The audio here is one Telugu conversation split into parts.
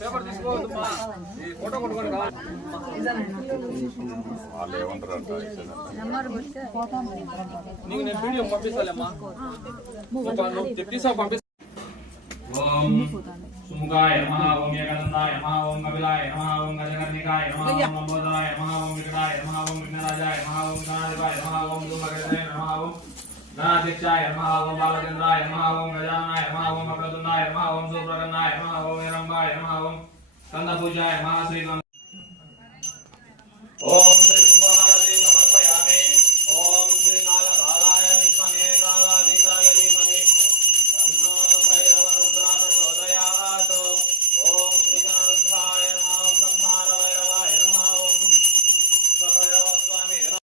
పేపర్ తీసుకోవద్దమ్మా, ఈ ఫోటో కొట్టుకొని కావాలి. నీకు నేను వీడియో పంపిస్తాలేమ్మా, తీసావు పంపిస్తా. ఓం సుముఖాయ నమః, ఓం ఏకదంతాయ నమః, ఓం కపిలాయ నమః, ఓం గజకర్ణికాయ నమః, ఓం అంబోధరాయ నమః, ఓం వికటాయ నమః, ఓం విఘ్నరాజాయ నమః, ఓం గణాధిపాయ నమః, ఓం ధూమకేతవే నమః, ఓం గణాధ్యక్షాయ నమః, ఓం బాలచంద్రాయ నమః, ఓం గజాననాయ నమః, ఓం వక్రతుండాయ నమః, ఓం సూర్యప్రసన్నాయ నమః, ఓం హిరంబాయ నమః, ఓం స్కందపూజాయ నమః. శ్రీ ఓం శ్రీ కుంభహారతి సమర్పయామి. ఓం శ్రీ కాళకాలాయ విద్మహే కాళాతీతాయ ధీమహి తన్నో భైరవ రుద్రః ప్రచోదయాత్. ఓం విఘ్నరుద్ధాయ నమః, ఓం బ్రహ్మార భైరవాయ నమః, ఓం సభైరవ స్వామి నమః.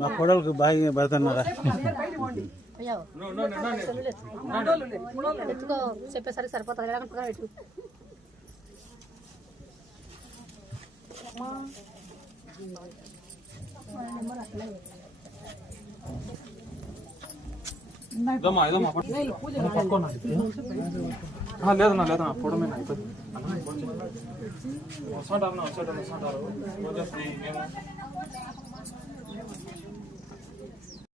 మా కొడలకు బాగా పడుతున్నారా ఎత్తుకో చెప్పేసరికి సరిపోతుంది. లేదన్నా లేదన్నా ఫోటో మీద అయిపోయింది. వస్తుంటారు